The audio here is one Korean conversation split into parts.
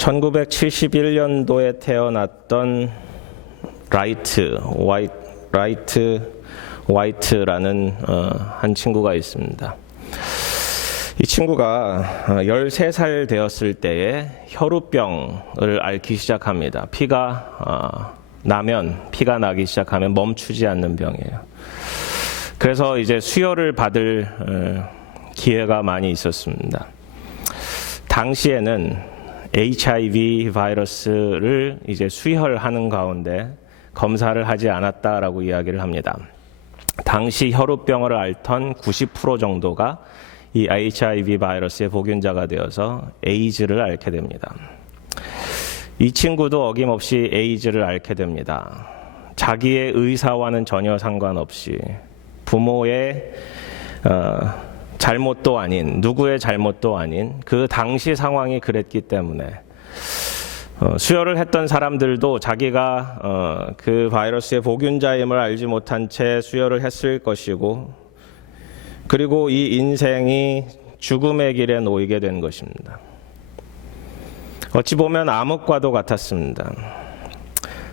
1971년도에 태어났던 라이트 화이트라는 한 친구가 있습니다. 이 친구가 13살 되었을 때에 혈우병을 앓기 시작합니다. 피가 나기 시작하면 멈추지 않는 병이에요. 그래서 이제 수혈을 받을 기회가 많이 있었습니다. 당시에는 HIV 바이러스를 이제 수혈하는 가운데 검사를 하지 않았다라고 이야기를 합니다. 당시 혈우병을 앓던 90% 정도가 이 HIV 바이러스의 복균자가 되어서 에이즈를 앓게 됩니다. 이 친구도 어김없이 에이즈를 앓게 됩니다. 자기의 의사와는 전혀 상관없이 부모의 잘못도 아닌, 누구의 잘못도 아닌 그 당시 상황이 그랬기 때문에 수혈을 했던 사람들도 자기가 그 바이러스의 복균자임을 알지 못한 채 수혈을 했을 것이고, 그리고 이 인생이 죽음의 길에 놓이게 된 것입니다. 어찌 보면 암흑과도 같았습니다.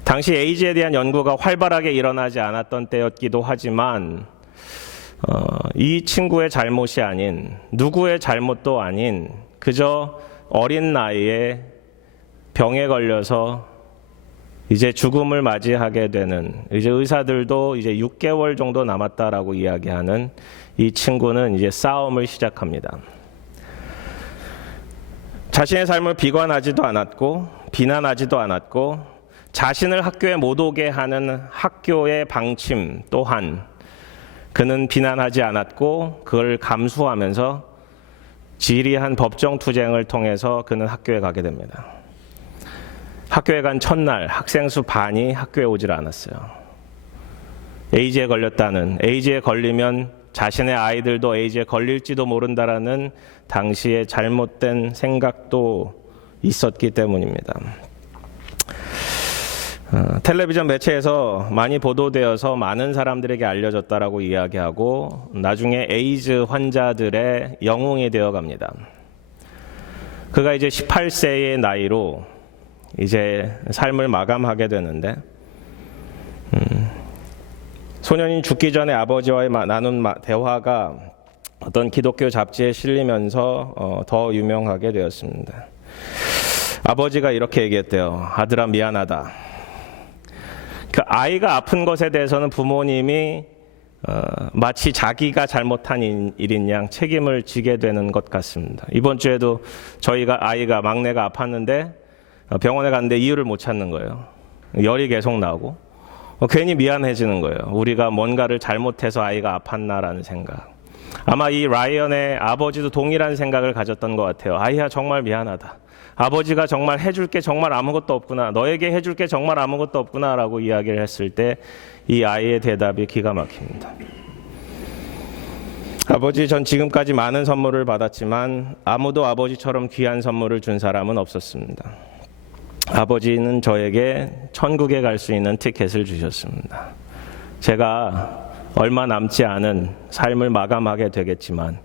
당시 에이즈에 대한 연구가 활발하게 일어나지 않았던 때였기도 하지만 이 친구의 잘못이 아닌, 누구의 잘못도 아닌, 그저 어린 나이에 병에 걸려서 이제 죽음을 맞이하게 되는, 이제 의사들도 이제 6개월 정도 남았다라고 이야기하는 이 친구는 이제 싸움을 시작합니다. 자신의 삶을 비관하지도 않았고 비난하지도 않았고, 자신을 학교에 못 오게 하는 학교의 방침 또한 그는 비난하지 않았고, 그걸 감수하면서 지리한 법정 투쟁을 통해서 그는 학교에 가게 됩니다. 학교에 간 첫날 학생 수 반이 학교에 오질 않았어요. 에이즈에 걸렸다는, 에이즈에 걸리면 자신의 아이들도 에이즈에 걸릴지도 모른다라는 당시의 잘못된 생각도 있었기 때문입니다. 텔레비전 매체에서 많이 보도되어서 많은 사람들에게 알려졌다라고 이야기하고, 나중에 에이즈 환자들의 영웅이 되어 갑니다. 그가 이제 18세의 나이로 이제 삶을 마감하게 되는데, 소년이 죽기 전에 아버지와의 나눈 대화가 어떤 기독교 잡지에 실리면서 더 유명하게 되었습니다. 아버지가 이렇게 얘기했대요. 아들아, 미안하다. 그 아이가 아픈 것에 대해서는 부모님이 마치 자기가 잘못한 일인 양 책임을 지게 되는 것 같습니다. 이번 주에도 저희가 막내가 아팠는데 병원에 갔는데 이유를 못 찾는 거예요. 열이 계속 나고 괜히 미안해지는 거예요. 우리가 뭔가를 잘못해서 아이가 아팠나라는 생각. 아마 이 라이언의 아버지도 동일한 생각을 가졌던 것 같아요. 아이야, 정말 미안하다. 아버지가 정말 해줄 게 정말 아무것도 없구나. 너에게 해줄 게 정말 아무것도 없구나 라고 이야기를 했을 때 이 아이의 대답이 기가 막힙니다. 아버지, 전 지금까지 많은 선물을 받았지만 아무도 아버지처럼 귀한 선물을 준 사람은 없었습니다. 아버지는 저에게 천국에 갈 수 있는 티켓을 주셨습니다. 제가 얼마 남지 않은 삶을 마감하게 되겠지만,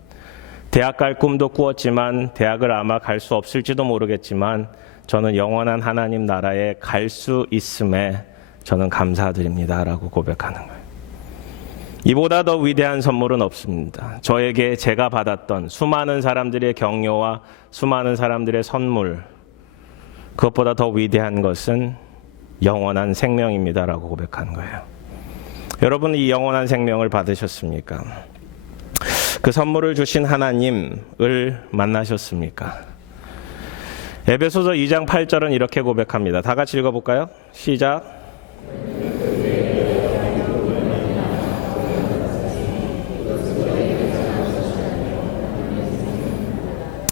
대학 갈 꿈도 꾸었지만 대학을 아마 갈 수 없을지도 모르겠지만, 저는 영원한 하나님 나라에 갈 수 있음에 저는 감사드립니다 라고 고백하는 거예요. 이보다 더 위대한 선물은 없습니다. 저에게 제가 받았던 수많은 사람들의 격려와 수많은 사람들의 선물, 그것보다 더 위대한 것은 영원한 생명입니다 라고 고백하는 거예요. 여러분, 이 영원한 생명을 받으셨습니까? 그 선물을 주신 하나님을 만나셨습니까? 에베소서 2장 8절은 이렇게 고백합니다. 다 같이 읽어볼까요? 시작.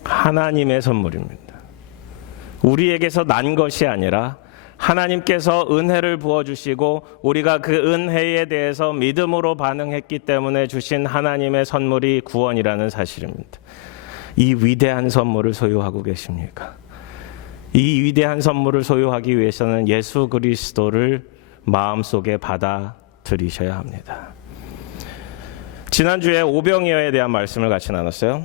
하나님의 선물입니다. 우리에게서 난 것이 아니라 하나님께서 은혜를 부어주시고 우리가 그 은혜에 대해서 믿음으로 반응했기 때문에 주신 하나님의 선물이 구원이라는 사실입니다. 이 위대한 선물을 소유하고 계십니까? 이 위대한 선물을 소유하기 위해서는 예수 그리스도를 마음속에 받아들이셔야 합니다. 지난주에 오병이어에 대한 말씀을 같이 나눴어요.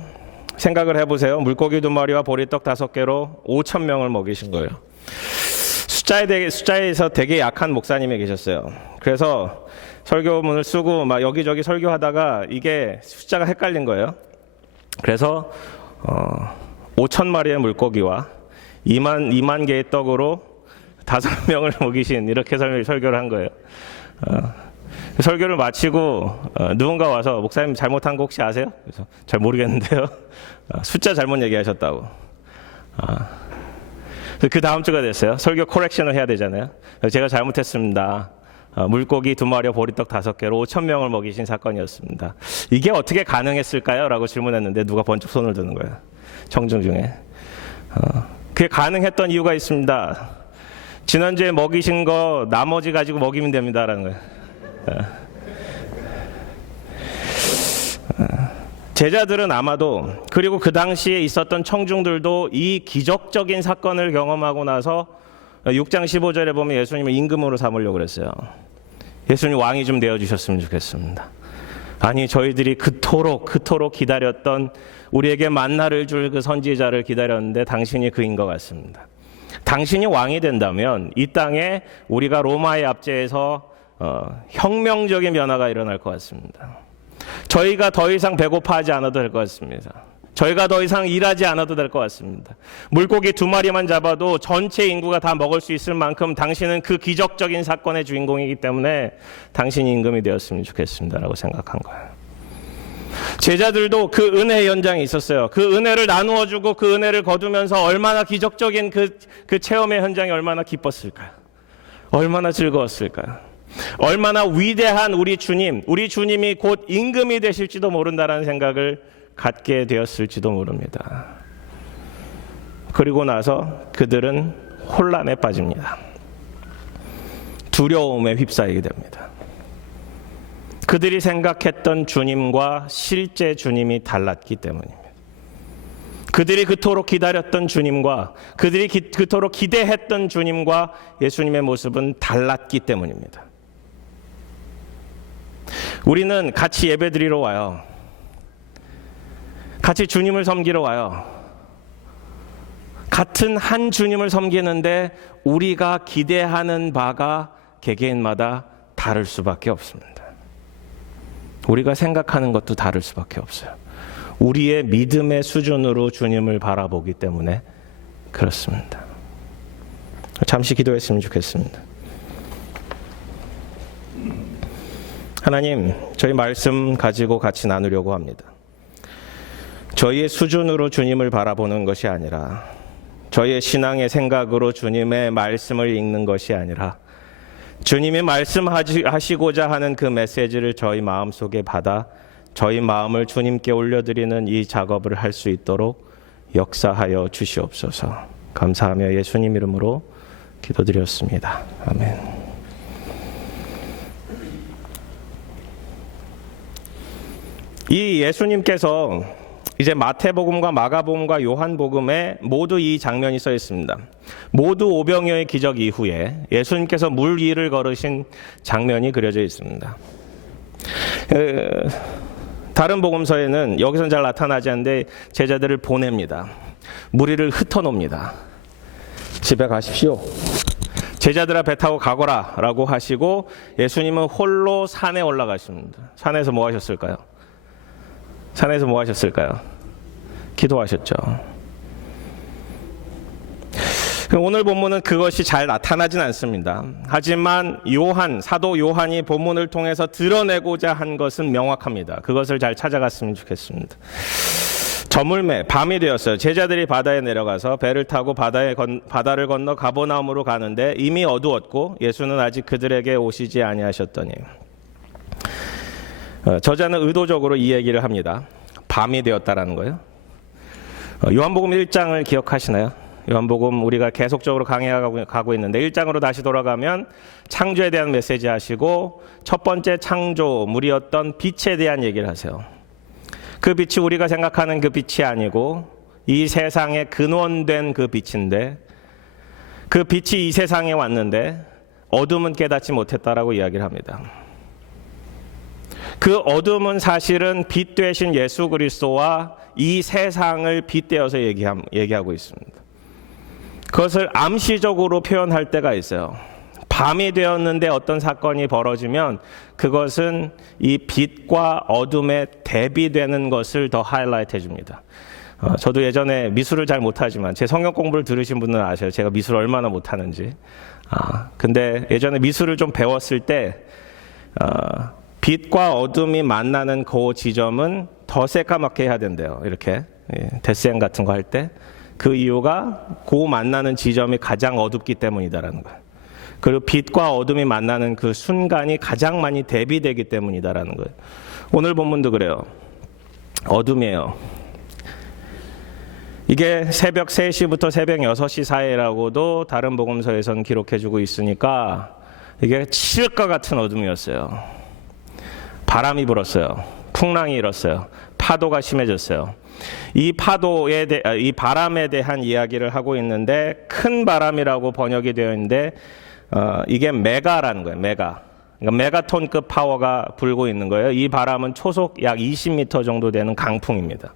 생각을 해보세요. 물고기 2마리와 보리떡 5개로 5,000명을 먹이신 거예요. 숫자에서 되게 약한 목사님이 계셨어요. 그래서 설교문을 쓰고 막 여기저기 설교하다가 이게 숫자가 헷갈린 거예요. 그래서 5,000마리의 물고기와 2만 개의 떡으로 5명을 먹이신, 이렇게 설교를 한 거예요. 설교를 마치고 누군가 와서 목사님 잘못한 거 혹시 아세요? 그래서 잘 모르겠는데요. 숫자 잘못 얘기하셨다고. 그 다음 주가 됐어요. 설교 코렉션을 해야 되잖아요. 제가 잘못했습니다. 물고기 2마리와 보리떡 5개로 5,000명을 먹이신 사건이었습니다. 이게 어떻게 가능했을까요? 라고 질문했는데 누가 번쩍 손을 드는 거예요. 청중 중에. 그게 가능했던 이유가 있습니다. 지난주에 먹이신 거 나머지 가지고 먹이면 됩니다라는 거예요. 제자들은 아마도, 그리고 그 당시에 있었던 청중들도 이 기적적인 사건을 경험하고 나서 6장 15절에 보면 예수님을 임금으로 삼으려고 그랬어요. 예수님 왕이 좀 되어주셨으면 좋겠습니다. 아니, 저희들이 그토록 기다렸던, 우리에게 만나를 줄 그 선지자를 기다렸는데 당신이 그인 것 같습니다. 당신이 왕이 된다면 이 땅에 우리가 로마의 압제에서 혁명적인 변화가 일어날 것 같습니다. 저희가 더 이상 배고파하지 않아도 될 것 같습니다. 저희가 더 이상 일하지 않아도 될 것 같습니다. 물고기 2마리만 잡아도 전체 인구가 다 먹을 수 있을 만큼 당신은 그 기적적인 사건의 주인공이기 때문에 당신이 임금이 되었으면 좋겠습니다라고 생각한 거예요. 제자들도 그 은혜의 연장이 있었어요. 그 은혜를 나누어주고 그 은혜를 거두면서 얼마나 기적적인 그 체험의 현장이 얼마나 기뻤을까요? 얼마나 즐거웠을까요? 얼마나 위대한 우리 주님이 곧 임금이 되실지도 모른다라는 생각을 갖게 되었을지도 모릅니다. 그리고 나서 그들은 혼란에 빠집니다. 두려움에 휩싸이게 됩니다. 그들이 생각했던 주님과 실제 주님이 달랐기 때문입니다. 그들이 그토록 기다렸던 주님과, 그들이 그토록 기대했던 주님과 예수님의 모습은 달랐기 때문입니다. 우리는 같이 예배드리러 와요. 같이 주님을 섬기러 와요. 같은 한 주님을 섬기는데 우리가 기대하는 바가 개개인마다 다를 수밖에 없습니다. 우리가 생각하는 것도 다를 수밖에 없어요. 우리의 믿음의 수준으로 주님을 바라보기 때문에 그렇습니다. 잠시 기도했으면 좋겠습니다. 하나님, 저희 말씀 가지고 같이 나누려고 합니다. 저희의 수준으로 주님을 바라보는 것이 아니라, 저희의 신앙의 생각으로 주님의 말씀을 읽는 것이 아니라, 주님이 말씀하시고자 하는 그 메시지를 저희 마음속에 받아 저희 마음을 주님께 올려드리는 이 작업을 할 수 있도록 역사하여 주시옵소서. 감사하며 예수님 이름으로 기도드렸습니다. 아멘. 이 예수님께서 이제 마태복음과 마가복음과 요한복음에 모두 이 장면이 써 있습니다. 모두 오병이어의 기적 이후에 예수님께서 물 위를 걸으신 장면이 그려져 있습니다. 다른 복음서에는 여기서는 잘 나타나지 않는데 제자들을 보냅니다. 물 위를 흩어놓습니다. 집에 가십시오. 제자들아 배 타고 가거라 라고 하시고 예수님은 홀로 산에 올라가십니다. 산에서 뭐 하셨을까요? 산에서 뭐 하셨을까요? 기도하셨죠. 오늘 본문은 그것이 잘 나타나진 않습니다. 하지만 사도 요한이 본문을 통해서 드러내고자 한 것은 명확합니다. 그것을 잘 찾아갔으면 좋겠습니다. 저물매, 밤이 되었어요. 제자들이 바다에 내려가서 배를 타고 바다를 건너 가버나움으로 가는데 이미 어두웠고 예수는 아직 그들에게 오시지 아니하셨더니, 저자는 의도적으로 이 얘기를 합니다. 밤이 되었다라는 거예요. 요한복음 1장을 기억하시나요? 요한복음 우리가 계속적으로 강해가고 있는데 1장으로 다시 돌아가면 창조에 대한 메시지 하시고 첫 번째 창조물이었던 빛에 대한 얘기를 하세요. 그 빛이 우리가 생각하는 그 빛이 아니고 이 세상의 근원된 그 빛인데, 그 빛이 이 세상에 왔는데 어둠은 깨닫지 못했다라고 이야기를 합니다. 그 어둠은 사실은 빛 되신 예수 그리스도와 이 세상을 빗대어서 얘기하고 있습니다. 그것을 암시적으로 표현할 때가 있어요. 밤이 되었는데 어떤 사건이 벌어지면 그것은 이 빛과 어둠에 대비되는 것을 더 하이라이트 해줍니다. 저도 예전에 미술을 잘 못하지만 제 성경 공부를 들으신 분들은 아셔요. 제가 미술을 얼마나 못하는지. 근데 예전에 미술을 좀 배웠을 때 빛과 어둠이 만나는 그 지점은 더 새까맣게 해야 된대요. 이렇게 데센 같은 거 할 때. 그 이유가 그 만나는 지점이 가장 어둡기 때문이다라는 거예요. 그리고 빛과 어둠이 만나는 그 순간이 가장 많이 대비되기 때문이다라는 거예요. 오늘 본문도 그래요. 어둠이에요. 이게 새벽 3시부터 새벽 6시 사이라고도 다른 복음서에서는 기록해주고 있으니까 이게 치를 것 같은 어둠이었어요. 바람이 불었어요. 풍랑이 일었어요. 파도가 심해졌어요. 이 바람에 대한 이야기를 하고 있는데 큰 바람이라고 번역이 되어 있는데 이게 메가라는 거예요. 메가. 그러니까 메가톤급 파워가 불고 있는 거예요. 이 바람은 초속 약 20m 정도 되는 강풍입니다.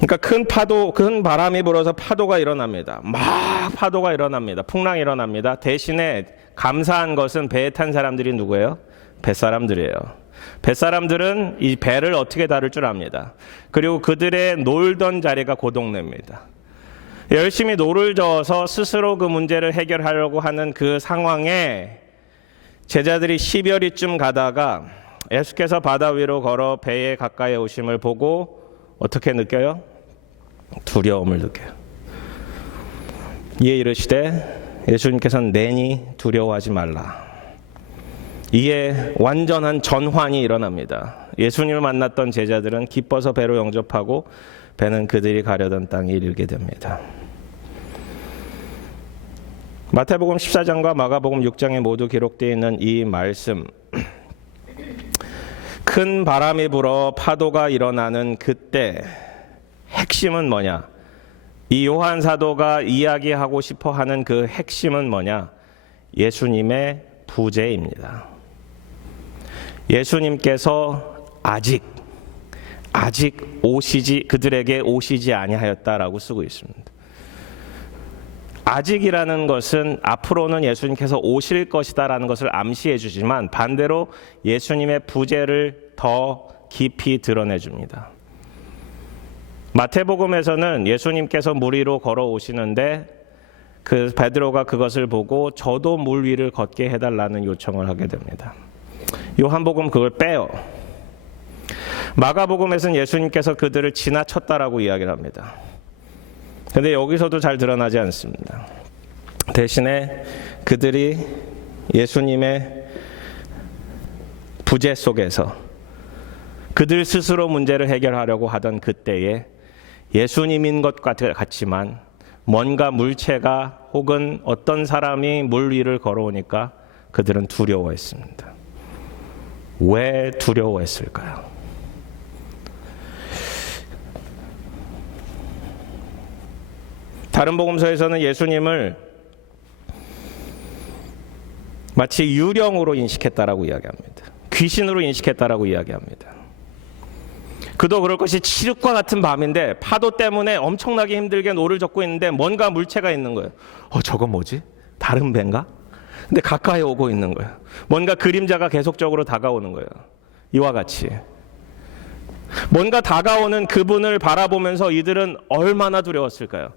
그러니까 큰 바람이 불어서 파도가 일어납니다. 막 파도가 일어납니다. 풍랑이 일어납니다. 대신에 감사한 것은 배에 탄 사람들이 누구예요? 뱃사람들이에요. 뱃사람들은 이 배를 어떻게 다룰 줄 압니다. 그리고 그들의 놀던 자리가 고동네입니다. 열심히 노를 저어서 스스로 그 문제를 해결하려고 하는 그 상황에 제자들이 10여리쯤 가다가 예수께서 바다 위로 걸어 배에 가까이 오심을 보고 어떻게 느껴요? 두려움을 느껴요. 이에 이르시되 예수님께서는 내니 두려워하지 말라. 이에 완전한 전환이 일어납니다. 예수님을 만났던 제자들은 기뻐서 배로 영접하고 배는 그들이 가려던 땅에 이르게 됩니다. 마태복음 14장과 마가복음 6장에 모두 기록되어 있는 이 말씀, 큰 바람이 불어 파도가 일어나는 그때 핵심은 뭐냐? 이 요한 사도가 이야기하고 싶어 하는 그 핵심은 뭐냐? 예수님의 부재입니다. 예수님께서 아직 그들에게 오시지 아니하였다라고 쓰고 있습니다. 아직이라는 것은 앞으로는 예수님께서 오실 것이다라는 것을 암시해 주지만 반대로 예수님의 부재를 더 깊이 드러내 줍니다. 마태복음에서는 예수님께서 물 위로 걸어오시는데 그 베드로가 그것을 보고 저도 물 위를 걷게 해달라는 요청을 하게 됩니다. 요한복음 그걸 빼요. 마가복음에서는 예수님께서 그들을 지나쳤다라고 이야기를 합니다. 그런데 여기서도 잘 드러나지 않습니다. 대신에 그들이 예수님의 부재 속에서 그들 스스로 문제를 해결하려고 하던 그때에 예수님인 것 같지만 뭔가 물체가 혹은 어떤 사람이 물 위를 걸어오니까 그들은 두려워했습니다. 왜 두려워했을까요? 다른 복음서에서는 예수님을 마치 유령으로 인식했다라고 이야기합니다. 귀신으로 인식했다라고 이야기합니다. 그도 그럴 것이 칠흑과 같은 밤인데 파도 때문에 엄청나게 힘들게 노를 젓고 있는데 뭔가 물체가 있는 거예요. 저건 뭐지? 다른 배인가? 근데 가까이 오고 있는 거예요. 뭔가 그림자가 계속적으로 다가오는 거예요. 이와 같이 뭔가 다가오는 그분을 바라보면서 이들은 얼마나 두려웠을까요?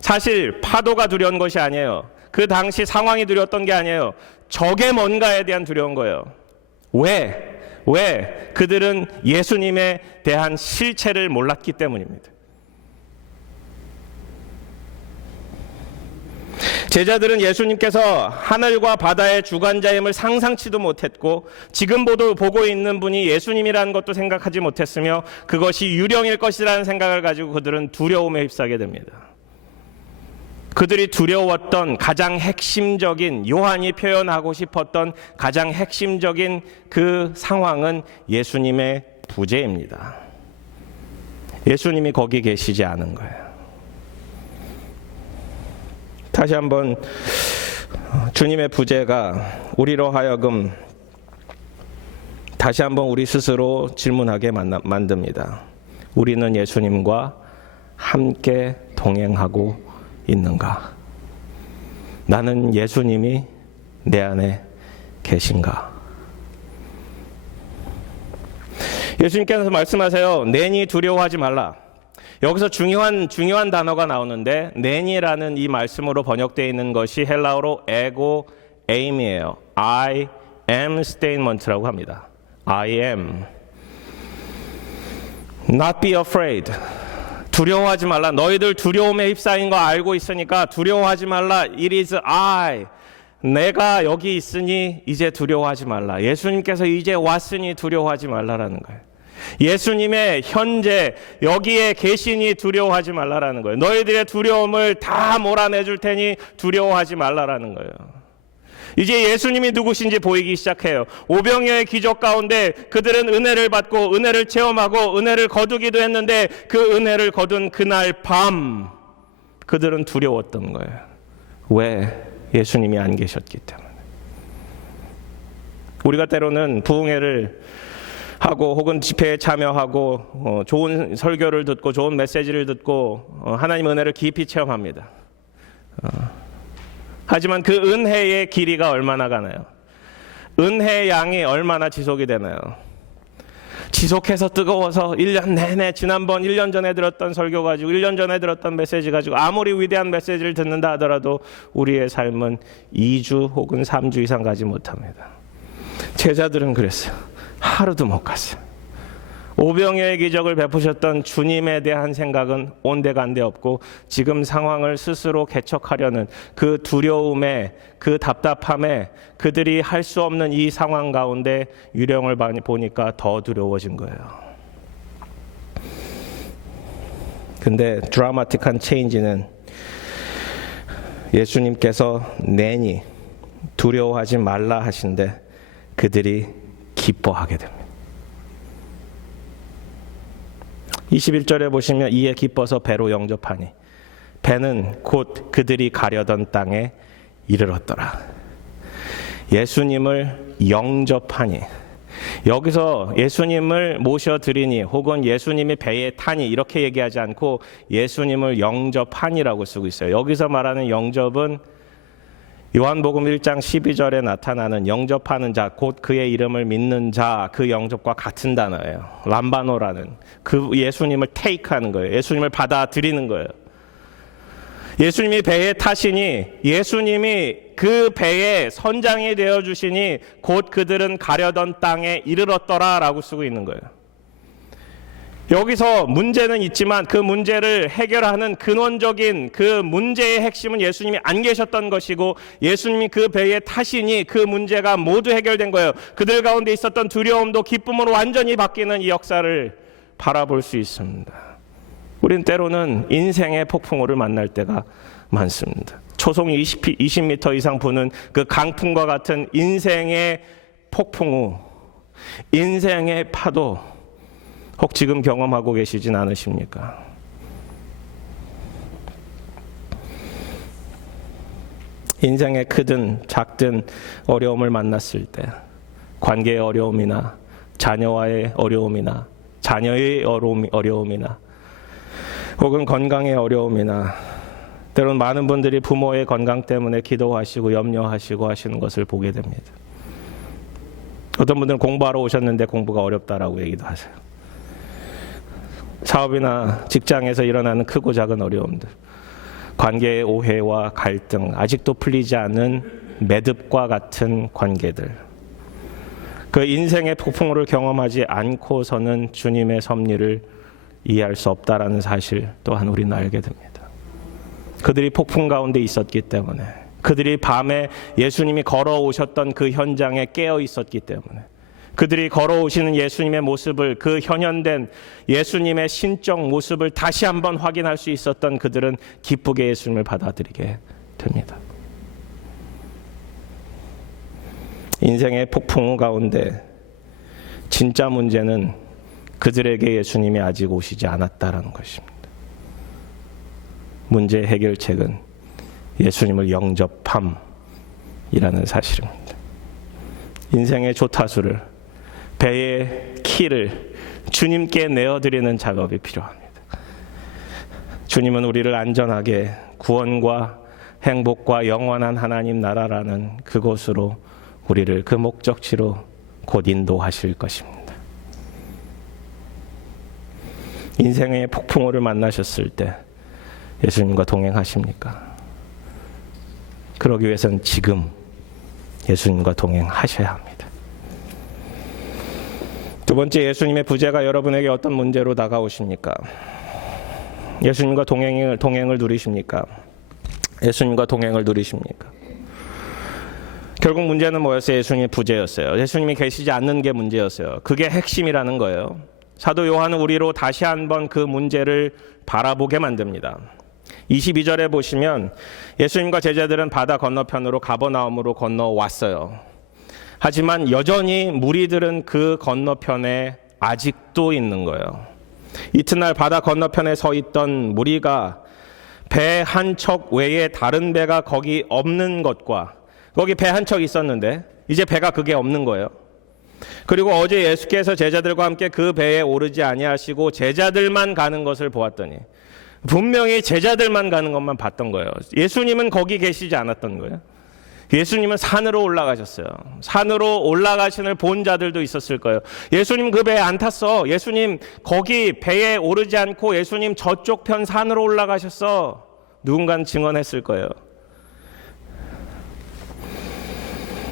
사실 파도가 두려운 것이 아니에요. 그 당시 상황이 두려웠던 게 아니에요. 적의 뭔가에 대한 두려운 거예요. 왜? 그들은 예수님에 대한 실체를 몰랐기 때문입니다. 제자들은 예수님께서 하늘과 바다의 주관자임을 상상치도 못했고 지금 보고 있는 분이 예수님이라는 것도 생각하지 못했으며 그것이 유령일 것이라는 생각을 가지고 그들은 두려움에 휩싸게 됩니다. 그들이 두려웠던 가장 핵심적인, 요한이 표현하고 싶었던 가장 핵심적인 그 상황은 예수님의 부재입니다. 예수님이 거기 계시지 않은 거예요. 다시 한번 주님의 부재가 우리로 하여금 다시 한번 우리 스스로 질문하게 만듭니다. 우리는 예수님과 함께 동행하고 있는가? 나는 예수님이 내 안에 계신가? 예수님께서 말씀하세요. 내니 두려워하지 말라. 여기서 중요한 단어가 나오는데 내니라는 이 말씀으로 번역되어 있는 것이 헬라어로 에고 에임이에요. I am statement라고 합니다. I am. Not be afraid. 두려워하지 말라. 너희들 두려움에 휩싸인 거 알고 있으니까 두려워하지 말라. It is I. 내가 여기 있으니 이제 두려워하지 말라. 예수님께서 이제 왔으니 두려워하지 말라라는 거예요. 예수님의 현재 여기에 계시니 두려워하지 말라라는 거예요. 너희들의 두려움을 다 몰아내줄 테니 두려워하지 말라라는 거예요. 이제 예수님이 누구신지 보이기 시작해요. 오병이어의 기적 가운데 그들은 은혜를 받고 은혜를 체험하고 은혜를 거두기도 했는데 그 은혜를 거둔 그날 밤 그들은 두려웠던 거예요. 왜? 예수님이 안 계셨기 때문에. 우리가 때로는 부흥회를 하고 혹은 집회에 참여하고 좋은 설교를 듣고 좋은 메시지를 듣고 하나님의 은혜를 깊이 체험합니다. 하지만 그 은혜의 길이가 얼마나 가나요? 은혜의 양이 얼마나 지속이 되나요? 지속해서 뜨거워서 1년 내내 지난번 1년 전에 들었던 설교 가지고 1년 전에 들었던 메시지 가지고 아무리 위대한 메시지를 듣는다 하더라도 우리의 삶은 2주 혹은 3주 이상 가지 못합니다. 제자들은 그랬어요. 하루도 못 갔어요. 오병이어의 기적을 베푸셨던 주님에 대한 생각은 온데간데 없고 지금 상황을 스스로 개척하려는 그 두려움에 그 답답함에 그들이 할 수 없는 이 상황 가운데 유령을 보니까 더 두려워진 거예요. 근데 드라마틱한 체인지는 예수님께서 내니 두려워하지 말라 하신데 그들이 기뻐하게 됩니다. 21절에 보시면 이에 기뻐서 배로 영접하니 배는 곧 그들이 가려던 땅에 이르렀더라. 예수님을 영접하니 여기서 예수님을 모셔드리니 혹은 예수님이 배에 타니 이렇게 얘기하지 않고 예수님을 영접하니라고 쓰고 있어요. 여기서 말하는 영접은 요한복음 1장 12절에 나타나는 영접하는 자, 곧 그의 이름을 믿는 자, 그 영접과 같은 단어예요. 람바노라는 그 예수님을 테이크하는 거예요. 예수님을 받아들이는 거예요. 예수님이 배에 타시니 예수님이 그 배에 선장이 되어주시니 곧 그들은 가려던 땅에 이르렀더라라고 쓰고 있는 거예요. 여기서 문제는 있지만 그 문제를 해결하는 근원적인 그 문제의 핵심은 예수님이 안 계셨던 것이고 예수님이 그 배에 타시니 그 문제가 모두 해결된 거예요. 그들 가운데 있었던 두려움도 기쁨으로 완전히 바뀌는 이 역사를 바라볼 수 있습니다. 우린 때로는 인생의 폭풍우를 만날 때가 많습니다. 초속 20m 이상 부는 그 강풍과 같은 인생의 폭풍우, 인생의 파도 혹 지금 경험하고 계시진 않으십니까? 인생의 크든 작든 어려움을 만났을 때 관계의 어려움이나 자녀와의 어려움이나 자녀의 어려움이나 혹은 건강의 어려움이나 때로는 많은 분들이 부모의 건강 때문에 기도하시고 염려하시고 하시는 것을 보게 됩니다. 어떤 분들은 공부하러 오셨는데 공부가 어렵다라고 얘기도 하세요. 사업이나 직장에서 일어나는 크고 작은 어려움들, 관계의 오해와 갈등, 아직도 풀리지 않은 매듭과 같은 관계들, 그 인생의 폭풍우를 경험하지 않고서는 주님의 섭리를 이해할 수 없다라는 사실 또한 우리는 알게 됩니다. 그들이 폭풍 가운데 있었기 때문에, 그들이 밤에 예수님이 걸어오셨던 그 현장에 깨어 있었기 때문에, 그들이 걸어오시는 예수님의 모습을, 그 현현된 예수님의 신적 모습을 다시 한번 확인할 수 있었던 그들은 기쁘게 예수님을 받아들이게 됩니다. 인생의 폭풍우 가운데 진짜 문제는 그들에게 예수님이 아직 오시지 않았다라는 것입니다. 문제의 해결책은 예수님을 영접함이라는 사실입니다. 인생의 조타수를 배의 키를 주님께 내어드리는 작업이 필요합니다. 주님은 우리를 안전하게 구원과 행복과 영원한 하나님 나라라는 그곳으로 우리를 그 목적지로 곧 인도하실 것입니다. 인생의 폭풍우를 만나셨을 때 예수님과 동행하십니까? 그러기 위해서는 지금 예수님과 동행하셔야 합니다. 두 번째, 예수님의 부재가 여러분에게 어떤 문제로 다가오십니까? 예수님과 동행을 누리십니까? 예수님과 동행을 누리십니까? 결국 문제는 뭐였어요? 예수님의 부재였어요. 예수님이 계시지 않는 게 문제였어요. 그게 핵심이라는 거예요. 사도 요한은 우리로 다시 한번 그 문제를 바라보게 만듭니다. 22절에 보시면 예수님과 제자들은 바다 건너편으로 가버나움으로 건너왔어요. 하지만 여전히 무리들은 그 건너편에 아직도 있는 거예요. 이튿날 바다 건너편에 서 있던 무리가 배 한 척 외에 다른 배가 거기 없는 것과, 거기 배 한 척 있었는데 이제 배가 그게 없는 거예요. 그리고 어제 예수께서 제자들과 함께 그 배에 오르지 아니하시고 제자들만 가는 것을 보았더니, 분명히 제자들만 가는 것만 봤던 거예요. 예수님은 거기 계시지 않았던 거예요. 예수님은 산으로 올라가셨어요. 산으로 올라가신을 본 자들도 있었을 거예요. 예수님 그 배에 안 탔어. 예수님 거기 배에 오르지 않고 예수님 저쪽 편 산으로 올라가셨어. 누군가는 증언했을 거예요.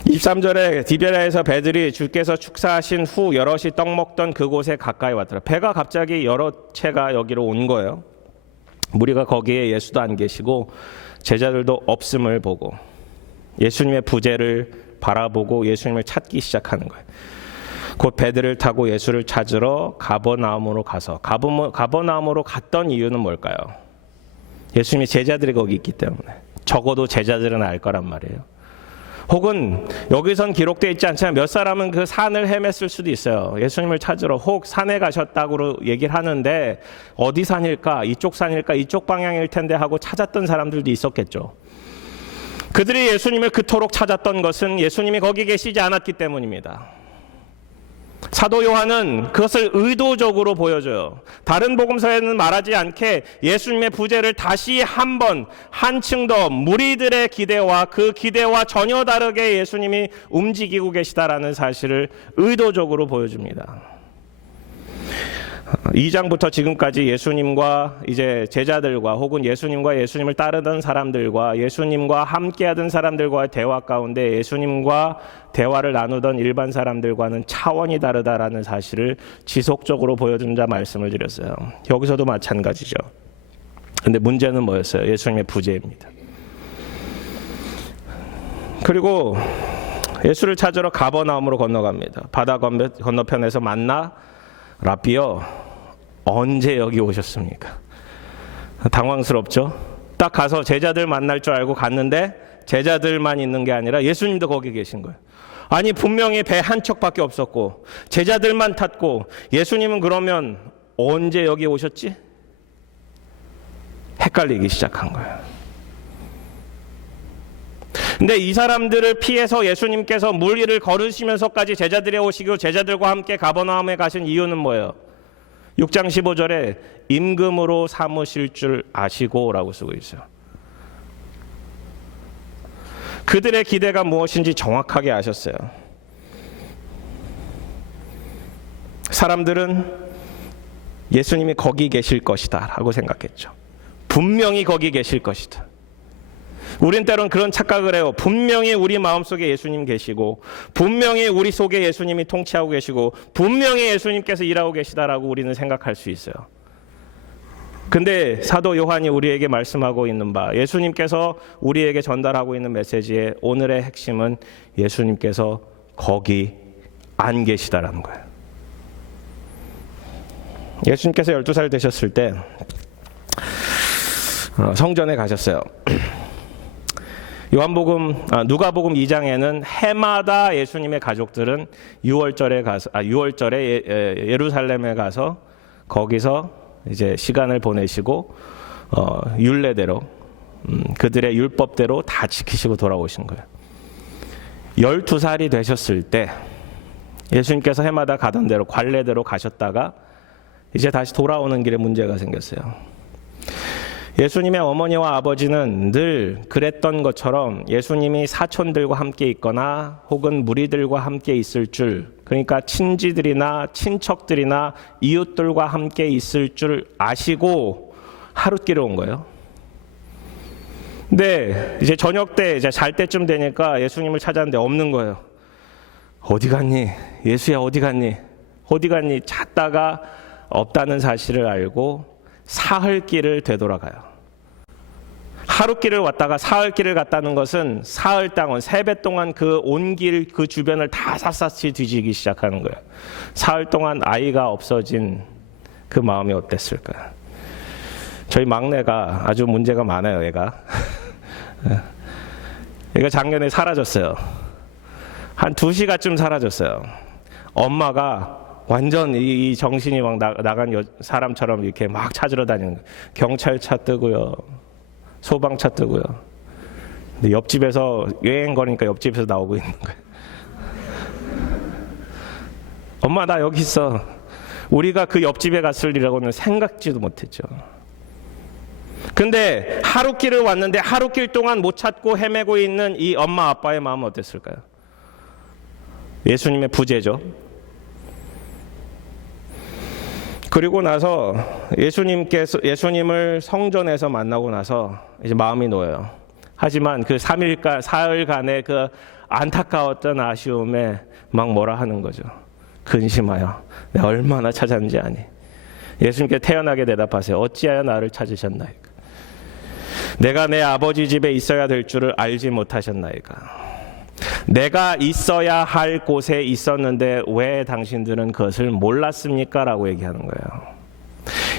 23절에 디베랴에서 배들이 주께서 축사하신 후 여럿이 떡 먹던 그곳에 가까이 왔더라. 배가 갑자기 여러 채가 여기로 온 거예요. 무리가 거기에 예수도 안 계시고 제자들도 없음을 보고 예수님의 부재를 바라보고 예수님을 찾기 시작하는 거예요. 곧 배들을 타고 예수를 찾으러 가버나움으로 가서, 가버나움으로 갔던 이유는 뭘까요? 예수님의 제자들이 거기 있기 때문에. 적어도 제자들은 알 거란 말이에요. 혹은 여기선 기록되어 있지 않지만 몇 사람은 그 산을 헤맸을 수도 있어요. 예수님을 찾으러 혹 산에 가셨다고 얘기를 하는데 어디 산일까? 이쪽 산일까? 이쪽 방향일 텐데 하고 찾았던 사람들도 있었겠죠. 그들이 예수님을 그토록 찾았던 것은 예수님이 거기 계시지 않았기 때문입니다. 사도 요한은 그것을 의도적으로 보여줘요. 다른 복음서에는 말하지 않게 예수님의 부재를 다시 한번 한층 더 무리들의 기대와 그 기대와 전혀 다르게 예수님이 움직이고 계시다라는 사실을 의도적으로 보여줍니다. 2장부터 지금까지 예수님과 이제 제자들과 혹은 예수님을 따르던 사람들과 예수님과 함께하던 사람들과의 대화 가운데 예수님과 대화를 나누던 일반 사람들과는 차원이 다르다라는 사실을 지속적으로 보여준다 말씀을 드렸어요. 여기서도 마찬가지죠. 근데 문제는 뭐였어요? 예수님의 부재입니다. 그리고 예수를 찾으러 가버나움으로 건너갑니다. 바다 건너편에서 만나 라비여 언제 여기 오셨습니까? 당황스럽죠? 딱 가서 제자들 만날 줄 알고 갔는데 제자들만 있는 게 아니라 예수님도 거기 계신 거예요. 아니 분명히 배 한 척밖에 없었고 제자들만 탔고 예수님은 그러면 언제 여기 오셨지? 헷갈리기 시작한 거예요. 근데 이 사람들을 피해서 예수님께서 물 위를 걸으시면서까지 제자들이 오시고 제자들과 함께 가버나움에 가신 이유는 뭐예요? 6장 15절에 임금으로 삼으실 줄 아시고 라고 쓰고 있어요. 그들의 기대가 무엇인지 정확하게 아셨어요. 사람들은 예수님이 거기 계실 것이다 라고 생각했죠. 분명히 거기 계실 것이다. 우린 때론 그런 착각을 해요. 분명히 우리 마음속에 예수님 계시고 분명히 우리 속에 예수님이 통치하고 계시고 분명히 예수님께서 일하고 계시다라고 우리는 생각할 수 있어요. 근데 사도 요한이 우리에게 말씀하고 있는 바, 예수님께서 우리에게 전달하고 있는 메시지의 오늘의 핵심은 예수님께서 거기 안 계시다라는 거예요. 예수님께서 12살 되셨을 때 성전에 가셨어요. 누가복음 2장에는 해마다 예수님의 가족들은 6월절에 예루살렘에 가서 거기서 이제 시간을 보내시고 율례대로 그들의 율법대로 다 지키시고 돌아오신 거예요. 12살이 되셨을 때 예수님께서 해마다 가던 대로 관례대로 가셨다가 이제 다시 돌아오는 길에 문제가 생겼어요. 예수님의 어머니와 아버지는 늘 그랬던 것처럼 예수님이 사촌들과 함께 있거나 혹은 무리들과 함께 있을 줄, 그러니까 친지들이나 친척들이나 이웃들과 함께 있을 줄 아시고 하룻길을 온 거예요. 근데 이제 저녁 때 이제 잘 때쯤 되니까 예수님을 찾았는데 없는 거예요. 어디 갔니? 예수야 어디 갔니? 어디 갔니? 찾다가 없다는 사실을 알고 사흘길을 되돌아가요. 하룻길을 왔다가 사흘길을 갔다는 것은 사흘 동안 3배 동안 그 온 길 그 주변을 다 샅샅이 뒤지기 시작하는 거예요. 사흘 동안 아이가 없어진 그 마음이 어땠을까요? 저희 막내가 아주 문제가 많아요. 얘가 작년에 사라졌어요. 한 2시간쯤 사라졌어요. 엄마가 완전 이 정신이 막 나간 사람처럼 이렇게 막 찾으러 다니는 거예요. 경찰차 뜨고요. 소방차 뜨고요. 근데 옆집에서 여행 거니까 옆집에서 나오고 있는 거예요. 엄마 나 여기 있어. 우리가 그 옆집에 갔을 일이라고는 생각지도 못했죠. 근데 하룻길을 왔는데 하룻길 동안 못 찾고 헤매고 있는 이 엄마 아빠의 마음은 어땠을까요? 예수님의 부재죠. 그리고 나서 예수님을 성전에서 만나고 나서 이제 마음이 놓여요. 하지만 그 4일간의 그 안타까웠던 아쉬움에 막 뭐라 하는 거죠. 근심하여 내가 얼마나 찾았는지 아니. 예수님께 태연하게 대답하세요. 어찌하여 나를 찾으셨나이까. 내가 내 아버지 집에 있어야 될 줄을 알지 못하셨나이까. 내가 있어야 할 곳에 있었는데 왜 당신들은 그것을 몰랐습니까? 라고 얘기하는 거예요.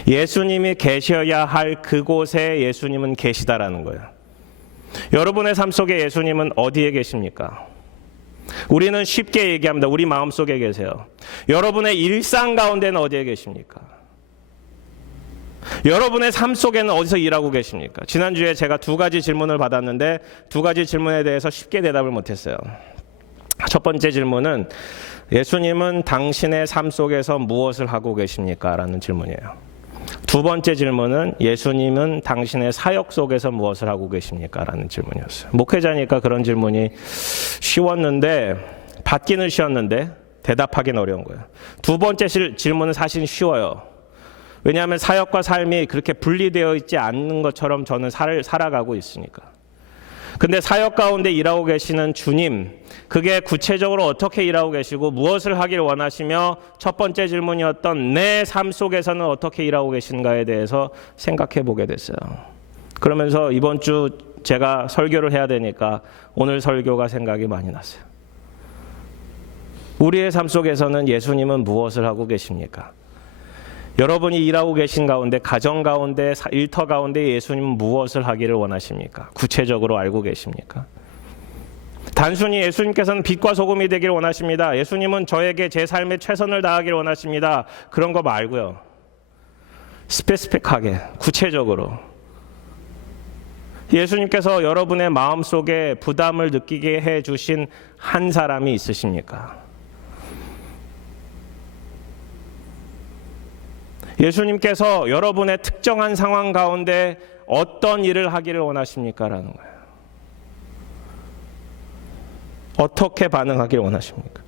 예수님이 계셔야 할 그곳에 예수님은 계시다라는 거예요. 여러분의 삶 속에 예수님은 어디에 계십니까? 우리는 쉽게 얘기합니다. 우리 마음속에 계세요. 여러분의 일상 가운데는 어디에 계십니까? 여러분의 삶 속에는 어디서 일하고 계십니까? 지난주에 제가 2가지 질문을 받았는데 2가지 질문에 대해서 쉽게 대답을 못했어요. 첫 번째 질문은 예수님은 당신의 삶 속에서 무엇을 하고 계십니까? 라는 질문이에요. 2번째 질문은 예수님은 당신의 사역 속에서 무엇을 하고 계십니까? 라는 질문이었어요. 목회자니까 그런 질문이 쉬웠는데 받기는 쉬웠는데 대답하기는 어려운 거예요. 2번째 질문은 사실 쉬워요. 왜냐하면 사역과 삶이 그렇게 분리되어 있지 않는 것처럼 저는 살아가고 있으니까. 근데 사역 가운데 일하고 계시는 주님, 그게 구체적으로 어떻게 일하고 계시고 무엇을 하길 원하시며 첫 번째 질문이었던 내 삶 속에서는 어떻게 일하고 계신가에 대해서 생각해 보게 됐어요. 그러면서 이번 주 제가 설교를 해야 되니까 오늘 설교가 생각이 많이 났어요. 우리의 삶 속에서는 예수님은 무엇을 하고 계십니까? 여러분이 일하고 계신 가운데, 가정 가운데, 일터 가운데 예수님은 무엇을 하기를 원하십니까? 구체적으로 알고 계십니까? 단순히 예수님께서는 빛과 소금이 되기를 원하십니다. 예수님은 저에게 제 삶에 최선을 다하기를 원하십니다. 그런 거 말고요. 스페시픽하게, 구체적으로. 예수님께서 여러분의 마음속에 부담을 느끼게 해주신 한 사람이 있으십니까? 예수님께서 여러분의 특정한 상황 가운데 어떤 일을 하기를 원하십니까? 라는 거예요. 어떻게 반응하기를 원하십니까?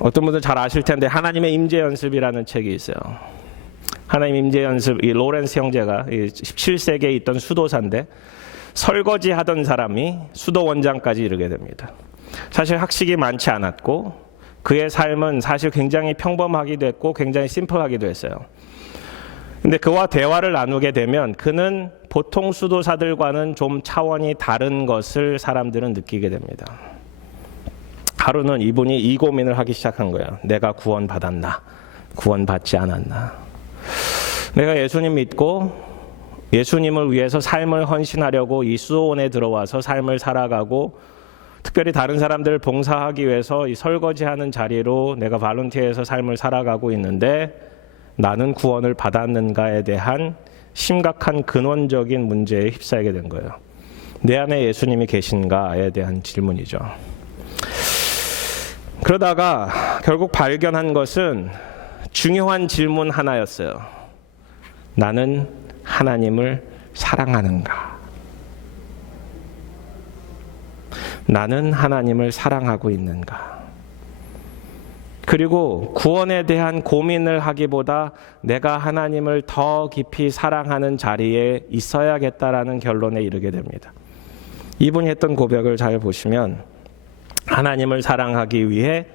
어떤 분들 잘 아실 텐데 하나님의 임재 연습이라는 책이 있어요. 하나님 임재 연습, 이 로렌스 형제가 17세기에 있던 수도사인데 설거지 하던 사람이 수도원장까지 이르게 됩니다. 사실 학식이 많지 않았고 그의 삶은 사실 굉장히 평범하기도 했고 굉장히 심플하기도 했어요. 근데 그와 대화를 나누게 되면 그는 보통 수도사들과는 좀 차원이 다른 것을 사람들은 느끼게 됩니다. 하루는 이분이 이 고민을 하기 시작한 거예요. 내가 구원받았나? 구원받지 않았나? 내가 예수님 믿고 예수님을 위해서 삶을 헌신하려고 이 수도원에 들어와서 삶을 살아가고 특별히 다른 사람들을 봉사하기 위해서 이 설거지하는 자리로 내가 발런티어에서 삶을 살아가고 있는데 나는 구원을 받았는가에 대한 심각한 근원적인 문제에 휩싸이게 된 거예요. 내 안에 예수님이 계신가에 대한 질문이죠. 그러다가 결국 발견한 것은 중요한 질문 하나였어요. 나는 하나님을 사랑하는가? 나는 하나님을 사랑하고 있는가? 그리고 구원에 대한 고민을 하기보다 내가 하나님을 더 깊이 사랑하는 자리에 있어야겠다라는 결론에 이르게 됩니다. 이분이 했던 고백을 잘 보시면 하나님을 사랑하기 위해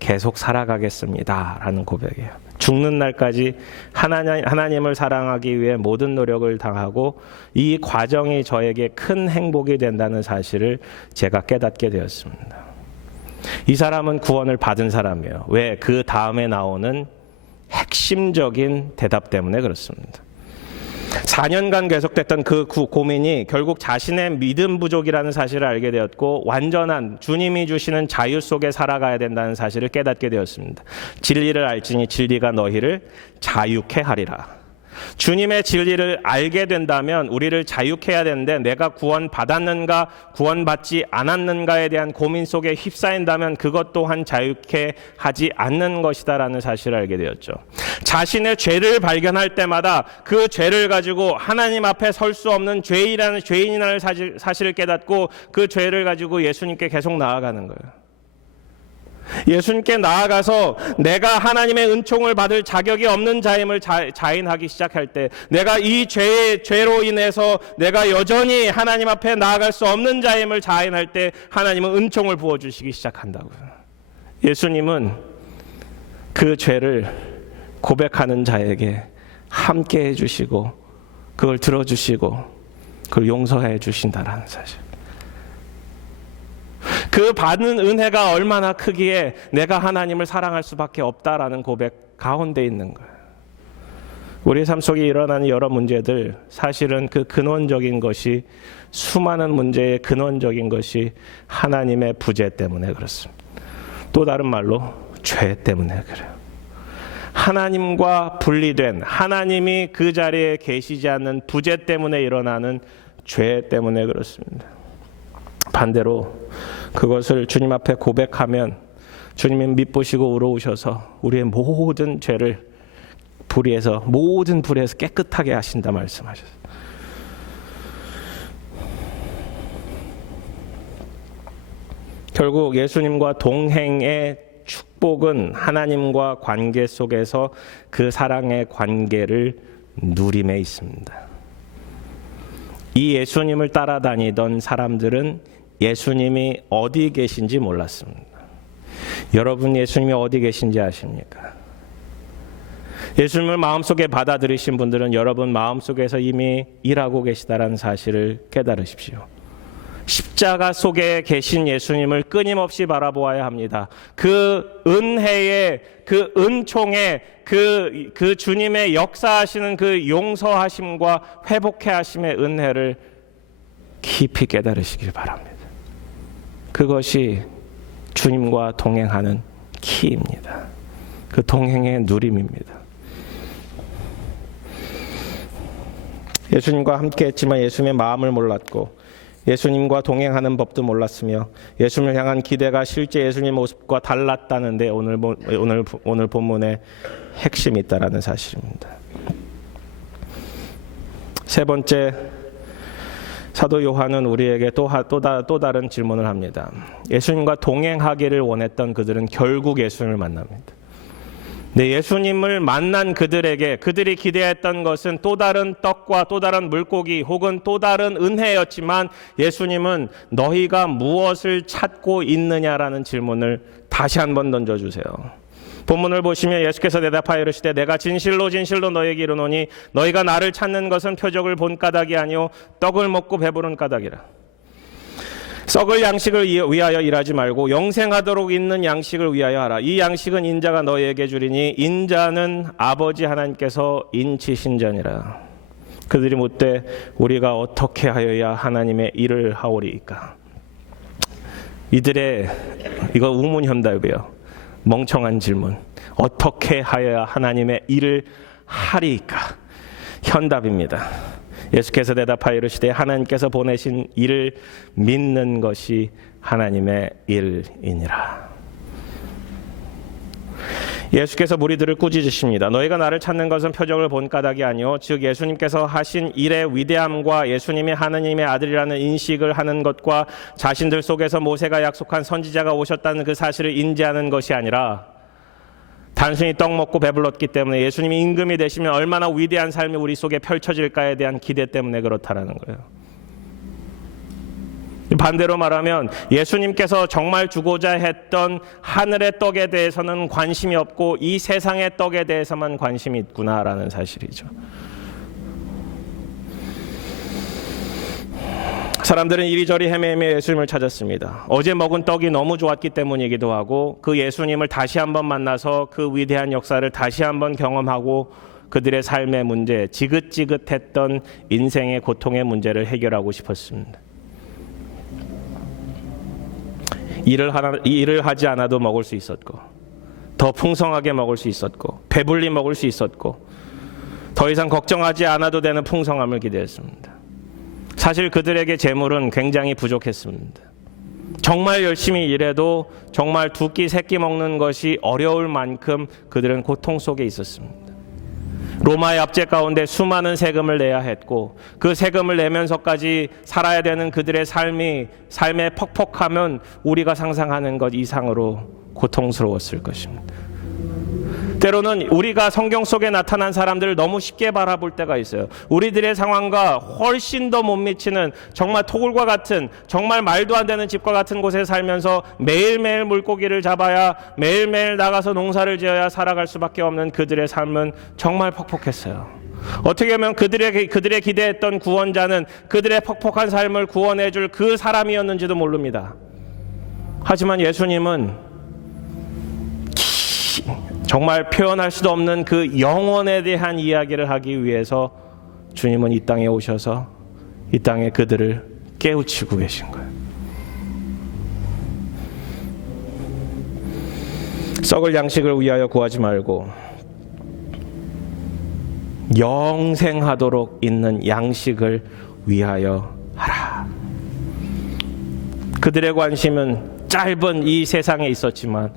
계속 살아가겠습니다 라는 고백이에요. 죽는 날까지 하나님을 사랑하기 위해 모든 노력을 다하고 이 과정이 저에게 큰 행복이 된다는 사실을 제가 깨닫게 되었습니다. 이 사람은 구원을 받은 사람이에요. 왜? 그 다음에 나오는 핵심적인 대답 때문에 그렇습니다. 4년간 계속됐던 그 고민이 결국 자신의 믿음 부족이라는 사실을 알게 되었고 완전한 주님이 주시는 자유 속에 살아가야 된다는 사실을 깨닫게 되었습니다. 진리를 알지니 진리가 너희를 자유케 하리라. 주님의 진리를 알게 된다면 우리를 자유케 해야 되는데 내가 구원받았는가 구원받지 않았는가에 대한 고민 속에 휩싸인다면 그것 또한 자유케 하지 않는 것이다라는 사실을 알게 되었죠. 자신의 죄를 발견할 때마다 그 죄를 가지고 하나님 앞에 설 수 없는 죄인이라는 사실을 깨닫고 그 죄를 가지고 예수님께 계속 나아가는 거예요. 예수님께 나아가서 내가 하나님의 은총을 받을 자격이 없는 자임을 자인하기 시작할 때, 내가 이 죄로 인해서 내가 여전히 하나님 앞에 나아갈 수 없는 자임을 자인할 때 하나님은 은총을 부어주시기 시작한다고요. 예수님은 그 죄를 고백하는 자에게 함께 해주시고 그걸 들어주시고 그걸 용서해 주신다라는 사실. 그 받는 은혜가 얼마나 크기에 내가 하나님을 사랑할 수밖에 없다라는 고백 가운데 있는 거예요. 우리 삶 속에 일어나는 여러 문제들, 사실은 그 근원적인 것이, 수많은 문제의 근원적인 것이 하나님의 부재 때문에 그렇습니다. 또 다른 말로 죄 때문에 그래요. 하나님과 분리된, 하나님이 그 자리에 계시지 않는 부재 때문에 일어나는 죄 때문에 그렇습니다. 반대로 그것을 주님 앞에 고백하면 주님이 미쁘시고 의로우셔서 우리의 모든 죄를 모든 불의에서 깨끗하게 하신다 말씀하셨어요. 결국 예수님과 동행의 축복은 하나님과 관계 속에서 그 사랑의 관계를 누림에 있습니다. 이 예수님을 따라다니던 사람들은 예수님이 어디 계신지 몰랐습니다. 여러분 예수님이 어디 계신지 아십니까? 예수님을 마음속에 받아들이신 분들은 여러분 마음속에서 이미 일하고 계시다라는 사실을 깨달으십시오. 십자가 속에 계신 예수님을 끊임없이 바라보아야 합니다. 그 은혜의, 그 은총의, 그 주님의 역사하시는 그 용서하심과 회복해 하심의 은혜를 깊이 깨달으시길 바랍니다. 그것이 주님과 동행하는 키입니다. 그 동행의 누림입니다. 예수님과 함께 했지만 예수님의 마음을 몰랐고 예수님과 동행하는 법도 몰랐으며 예수님을 향한 기대가 실제 예수님 모습과 달랐다는데 오늘 본문의 핵심이 있다라는 사실입니다. 세 번째, 사도 요한은 우리에게 또 다른 질문을 합니다. 예수님과 동행하기를 원했던 그들은 결국 예수님을 만납니다. 네, 예수님을 만난 그들에게 그들이 기대했던 것은 또 다른 떡과 또 다른 물고기 혹은 또 다른 은혜였지만 예수님은 너희가 무엇을 찾고 있느냐라는 질문을 다시 한번 던져주세요. 본문을 보시면 예수께서 대답하여 이르시되 내가 진실로 진실로 너희에게 이르노니 너희가 나를 찾는 것은 표적을 본 까닭이 아니요 떡을 먹고 배부른 까닭이라. 썩을 양식을 위하여 일하지 말고 영생하도록 있는 양식을 위하여 하라. 이 양식은 인자가 너희에게 주리니 인자는 아버지 하나님께서 인치신 자니라. 그들이 묻되 우리가 어떻게 하여야 하나님의 일을 하오리이까. 이들의 이거 우문현답이에요. 멍청한 질문. 어떻게 하여야 하나님의 일을 하리이까. 현답입니다. 예수께서 대답하여 이르시되 하나님께서 보내신 일을 믿는 것이 하나님의 일이니라. 예수께서 무리들을 꾸짖으십니다. 너희가 나를 찾는 것은 표적을 본 까닭이 아니요 즉 예수님께서 하신 일의 위대함과 예수님이 하느님의 아들이라는 인식을 하는 것과 자신들 속에서 모세가 약속한 선지자가 오셨다는 그 사실을 인지하는 것이 아니라 단순히 떡 먹고 배불렀기 때문에 예수님이 임금이 되시면 얼마나 위대한 삶이 우리 속에 펼쳐질까에 대한 기대 때문에 그렇다라는 거예요. 반대로 말하면 예수님께서 정말 주고자 했던 하늘의 떡에 대해서는 관심이 없고 이 세상의 떡에 대해서만 관심이 있구나라는 사실이죠. 사람들은 이리저리 헤매며 예수님을 찾았습니다. 어제 먹은 떡이 너무 좋았기 때문이기도 하고 그 예수님을 다시 한번 만나서 그 위대한 역사를 다시 한번 경험하고 그들의 삶의 문제, 지긋지긋했던 인생의 고통의 문제를 해결하고 싶었습니다. 일을 하지 않아도 먹을 수 있었고 더 풍성하게 먹을 수 있었고 배불리 먹을 수 있었고 더 이상 걱정하지 않아도 되는 풍성함을 기대했습니다. 사실 그들에게 재물은 굉장히 부족했습니다. 정말 열심히 일해도 정말 두 끼 세 끼 먹는 것이 어려울 만큼 그들은 고통 속에 있었습니다. 로마의 압제 가운데 수많은 세금을 내야 했고 그 세금을 내면서까지 살아야 되는 그들의 삶의 퍽퍽함은 우리가 상상하는 것 이상으로 고통스러웠을 것입니다. 때로는 우리가 성경 속에 나타난 사람들을 너무 쉽게 바라볼 때가 있어요. 우리들의 상황과 훨씬 더 못 미치는 정말 토굴과 같은 정말 말도 안 되는 집과 같은 곳에 살면서 매일매일 물고기를 잡아야 매일매일 나가서 농사를 지어야 살아갈 수밖에 없는 그들의 삶은 정말 퍽퍽했어요. 어떻게 보면 그들의 기대했던 구원자는 그들의 퍽퍽한 삶을 구원해 줄 그 사람이었는지도 모릅니다. 하지만 예수님은 정말 표현할 수도 없는 그 영원에 대한 이야기를 하기 위해서 주님은 이 땅에 오셔서 이 땅에 그들을 깨우치고 계신 거예요. 썩을 양식을 위하여 구하지 말고 영생하도록 있는 양식을 위하여 하라. 그들의 관심은 짧은 이 세상에 있었지만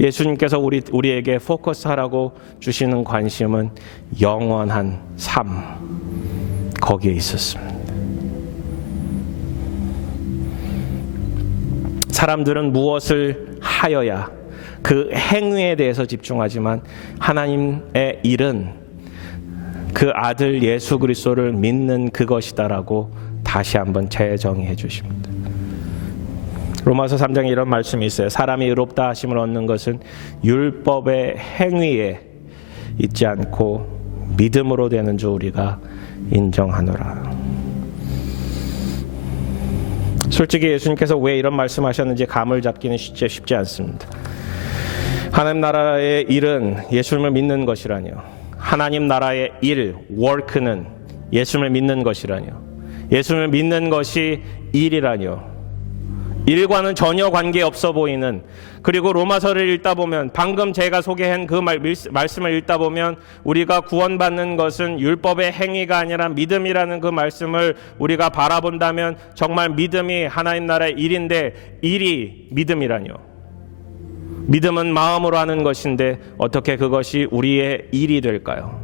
예수님께서 우리에게 포커스하라고 주시는 관심은 영원한 삶, 거기에 있었습니다. 사람들은 무엇을 하여야 그 행위에 대해서 집중하지만 하나님의 일은 그 아들 예수 그리스도를 믿는 그것이다라고 다시 한번 재정의해 주십니다. 로마서 3장에 이런 말씀이 있어요. 사람이 의롭다 하심을 얻는 것은 율법의 행위에 있지 않고 믿음으로 되는 줄 우리가 인정하노라. 솔직히 예수님께서 왜 이런 말씀하셨는지 감을 잡기는 쉽지 않습니다. 하나님 나라의 일은 예수님을 믿는 것이라뇨. 하나님 나라의 일, work는 예수님을 믿는 것이라뇨. 예수님을 믿는 것이 일이라뇨. 일과는 전혀 관계없어 보이는, 그리고 로마서를 읽다 보면 방금 제가 소개한 그 말씀을 읽다 보면 우리가 구원받는 것은 율법의 행위가 아니라 믿음이라는 그 말씀을 우리가 바라본다면 정말 믿음이 하나님 나라의 일인데 일이 믿음이라뇨. 믿음은 마음으로 하는 것인데 어떻게 그것이 우리의 일이 될까요?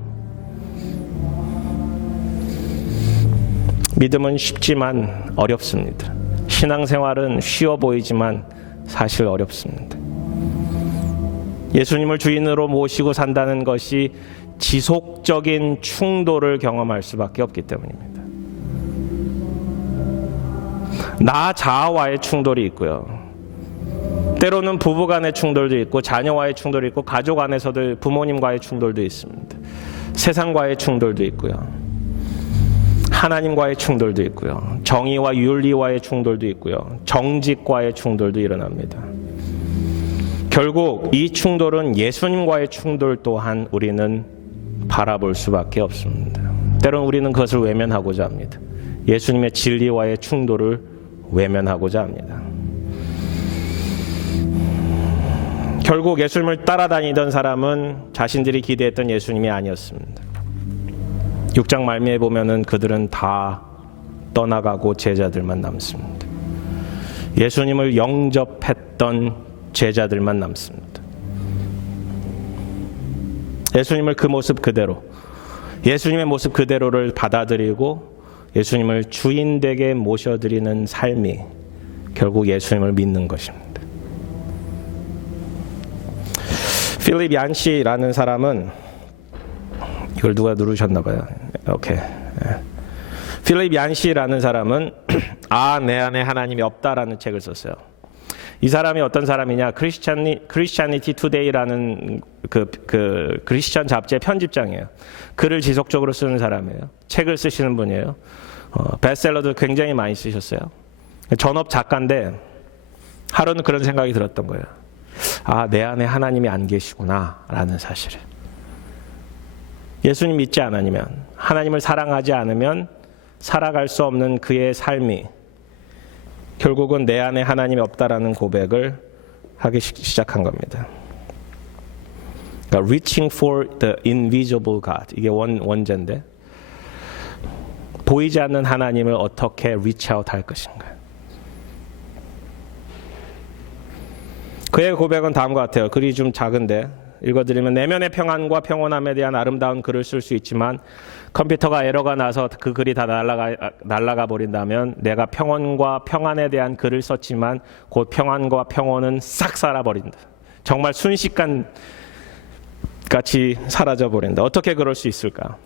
믿음은 쉽지만 어렵습니다. 신앙생활은 쉬워 보이지만 사실 어렵습니다. 예수님을 주인으로 모시고 산다는 것이 지속적인 충돌을 경험할 수밖에 없기 때문입니다. 나 자아와의 충돌이 있고요. 때로는 부부 간의 충돌도 있고 자녀와의 충돌이 있고 가족 안에서도 부모님과의 충돌도 있습니다. 세상과의 충돌도 있고요. 하나님과의 충돌도 있고요. 정의와 윤리와의 충돌도 있고요. 정직과의 충돌도 일어납니다. 결국 이 충돌은 예수님과의 충돌 또한 우리는 바라볼 수밖에 없습니다. 때로는 우리는 그것을 외면하고자 합니다. 예수님의 진리와의 충돌을 외면하고자 합니다. 결국 예수님을 따라다니던 사람은 자신들이 기대했던 예수님이 아니었습니다. 6장 말미에 보면은 그들은 다 떠나가고 제자들만 남습니다. 예수님을 영접했던 제자들만 남습니다. 예수님을 그 모습 그대로, 예수님의 모습 그대로를 받아들이고 예수님을 주인되게 모셔드리는 삶이 결국 예수님을 믿는 것입니다. 필립 얀시라는 사람은, 이걸 누가 누르셨나 봐요. 오케이. 필립 얀시라는 사람은 내 안에 하나님이 없다라는 책을 썼어요. 이 사람이 어떤 사람이냐? 크리스찬니티 투데이라는 그 크리스천 잡지의 편집장이에요. 글을 지속적으로 쓰는 사람이에요. 책을 쓰시는 분이에요. 베스트셀러도 굉장히 많이 쓰셨어요. 전업 작가인데 하루는 그런 생각이 들었던 거예요. 내 안에 하나님이 안 계시구나라는 사실을. 예수님 믿지 않으면, 하나님을 사랑하지 않으면 살아갈 수 없는 그의 삶이 결국은 내 안에 하나님이 없다라는 고백을 하기 시작한 겁니다. 그러니까 reaching for the invisible God, 이게 원제인데 보이지 않는 하나님을 어떻게 reach out 할 것인가. 그의 고백은 다음과 같아요. 글이 좀 작은데 읽어드리면, 내면의 평안과 평온함에 대한 아름다운 글을 쓸 수 있지만 컴퓨터가 에러가 나서 그 글이 다 날아가 버린다면, 내가 평온과 평안에 대한 글을 썼지만 곧 평안과 평온은 싹 사라버린다. 정말 순식간 같이 사라져 버린다. 어떻게 그럴 수 있을까?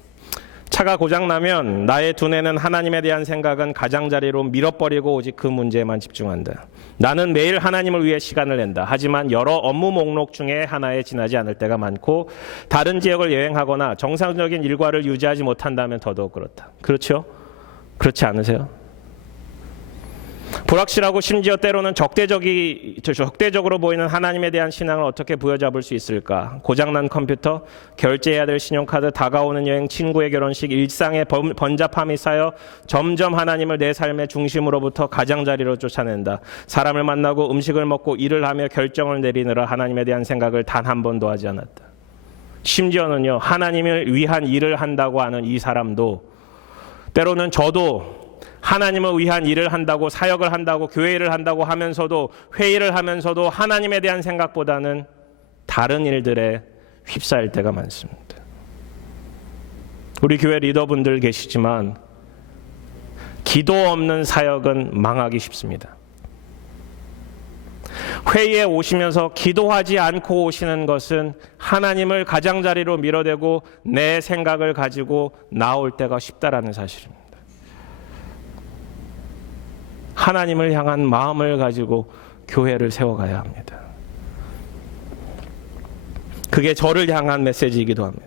차가 고장나면 나의 두뇌는 하나님에 대한 생각은 가장자리로 밀어버리고 오직 그 문제에만 집중한다. 나는 매일 하나님을 위해 시간을 낸다. 하지만 여러 업무 목록 중에 하나에 지나지 않을 때가 많고, 다른 지역을 여행하거나 정상적인 일과를 유지하지 못한다면 더더욱 그렇다. 그렇죠? 그렇지 않으세요? 불확실하고 심지어 때로는 적대적으로 보이는 하나님에 대한 신앙을 어떻게 부여잡을 수 있을까? 고장난 컴퓨터, 결제해야 될 신용카드, 다가오는 여행, 친구의 결혼식, 일상의 번잡함이 쌓여 점점 하나님을 내 삶의 중심으로부터 가장자리로 쫓아낸다. 사람을 만나고 음식을 먹고 일을 하며 결정을 내리느라 하나님에 대한 생각을 단 한 번도 하지 않았다. 심지어는요, 하나님을 위한 일을 한다고 하는 이 사람도, 때로는 저도 하나님을 위한 일을 한다고, 사역을 한다고, 교회를 한다고 하면서도, 회의를 하면서도 하나님에 대한 생각보다는 다른 일들에 휩싸일 때가 많습니다. 우리 교회 리더분들 계시지만 기도 없는 사역은 망하기 쉽습니다. 회의에 오시면서 기도하지 않고 오시는 것은 하나님을 가장자리로 밀어대고 내 생각을 가지고 나올 때가 쉽다라는 사실입니다. 하나님을 향한 마음을 가지고 교회를 세워가야 합니다. 그게 저를 향한 메시지이기도 합니다.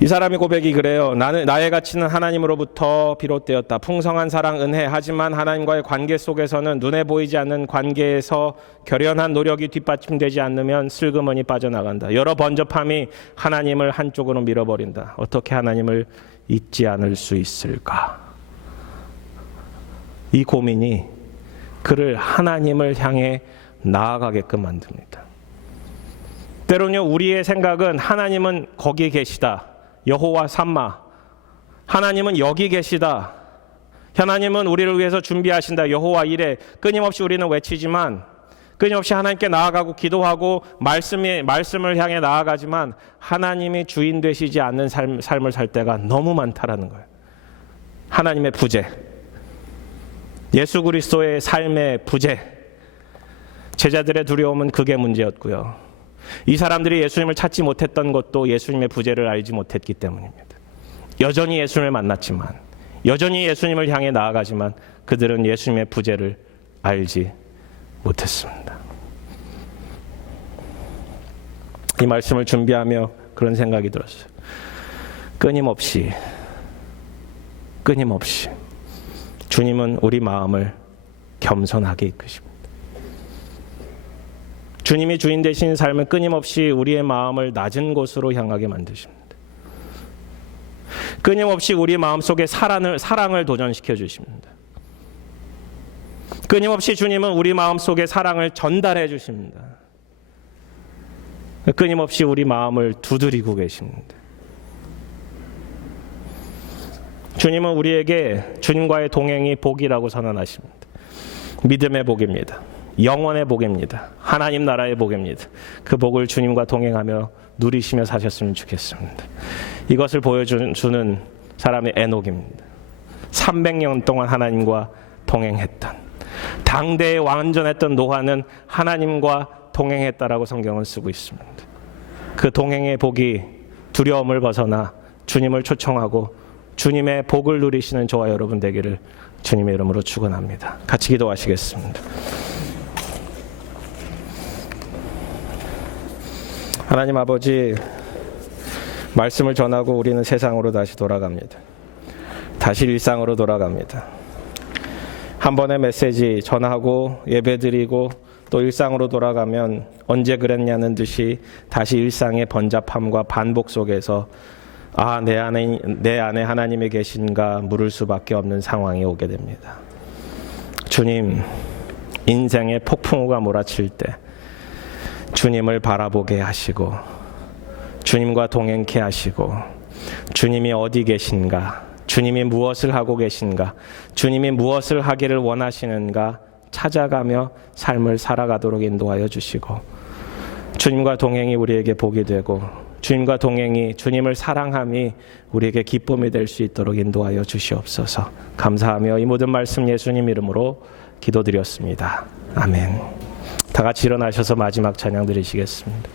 이 사람의 고백이 그래요. 나의 가치는 하나님으로부터 비롯되었다. 풍성한 사랑, 은혜. 하지만 하나님과의 관계 속에서는 눈에 보이지 않는 관계에서 결연한 노력이 뒷받침되지 않으면 슬그머니 빠져나간다. 여러 번잡함이 하나님을 한쪽으로 밀어버린다. 어떻게 하나님을 잊지 않을 수 있을까? 이 고민이 그를 하나님을 향해 나아가게끔 만듭니다. 때로는요, 우리의 생각은 하나님은 거기 계시다. 여호와 삼마. 하나님은 여기 계시다. 하나님은 우리를 위해서 준비하신다. 여호와 이레. 끊임없이 우리는 외치지만, 끊임없이 하나님께 나아가고 기도하고 말씀을 향해 나아가지만 하나님이 주인 되시지 않는 삶을 살 때가 너무 많다라는 거예요. 하나님의 부재. 예수 그리스도의 삶의 부재. 제자들의 두려움은 그게 문제였고요. 이 사람들이 예수님을 찾지 못했던 것도 예수님의 부재를 알지 못했기 때문입니다. 여전히 예수님을 만났지만, 여전히 예수님을 향해 나아가지만 그들은 예수님의 부재를 알지 못했습니다. 이 말씀을 준비하며 그런 생각이 들었어요. 끊임없이 주님은 우리 마음을 겸손하게 이끄십니다. 주님이 주인 되신 삶은 끊임없이 우리의 마음을 낮은 곳으로 향하게 만드십니다. 끊임없이 우리 마음속에 사랑을 도전시켜 주십니다. 끊임없이 주님은 우리 마음속에 사랑을 전달해 주십니다. 끊임없이 우리 마음을 두드리고 계십니다. 주님은 우리에게 주님과의 동행이 복이라고 선언하십니다. 믿음의 복입니다. 영원의 복입니다. 하나님 나라의 복입니다. 그 복을 주님과 동행하며 누리시며 사셨으면 좋겠습니다. 이것을 보여주는 사람이 에녹입니다. 300년 동안 하나님과 동행했던, 당대에 완전했던 노아는 하나님과 동행했다라고 성경은 쓰고 있습니다. 그 동행의 복이 두려움을 벗어나 주님을 초청하고 주님의 복을 누리시는 저와 여러분 되기를 주님의 이름으로 축원합니다. 같이 기도하시겠습니다. 하나님 아버지, 말씀을 전하고 우리는 세상으로 다시 돌아갑니다. 다시 일상으로 돌아갑니다. 한 번의 메시지 전하고 예배드리고 또 일상으로 돌아가면 언제 그랬냐는 듯이 다시 일상의 번잡함과 반복 속에서 내 안에 하나님이 계신가 물을 수밖에 없는 상황이 오게 됩니다. 주님, 인생의 폭풍우가 몰아칠 때 주님을 바라보게 하시고 주님과 동행케 하시고 주님이 어디 계신가, 주님이 무엇을 하고 계신가, 주님이 무엇을 하기를 원하시는가 찾아가며 삶을 살아가도록 인도하여 주시고 주님과 동행이 우리에게 복이 되고 주님과 동행이 주님을 사랑함이 우리에게 기쁨이 될 수 있도록 인도하여 주시옵소서. 감사하며 이 모든 말씀 예수님 이름으로 기도드렸습니다. 아멘. 다 같이 일어나셔서 마지막 찬양 드리시겠습니다.